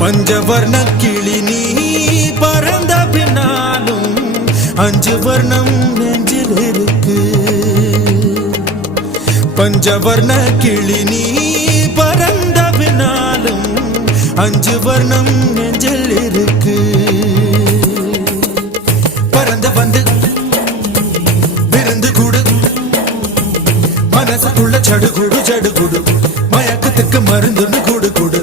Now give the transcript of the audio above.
பஞ்சவர்ண கிளி நீ பறந்த பின்னாலும் 5 வர்ணம் நெஞ்சில் இருக்கு. பஞ்சவர்ண கிளி நீ பறந்த பின்னாலும் 5 வர்ணம் நெஞ்சில் இருக்கு. பறந்து வந்து விருந்து கூடு, மனசுக்குள்ள சடுகுடு சடுகுடு, மயக்கத்துக்கு மருந்துன்னு கூடு கூடு.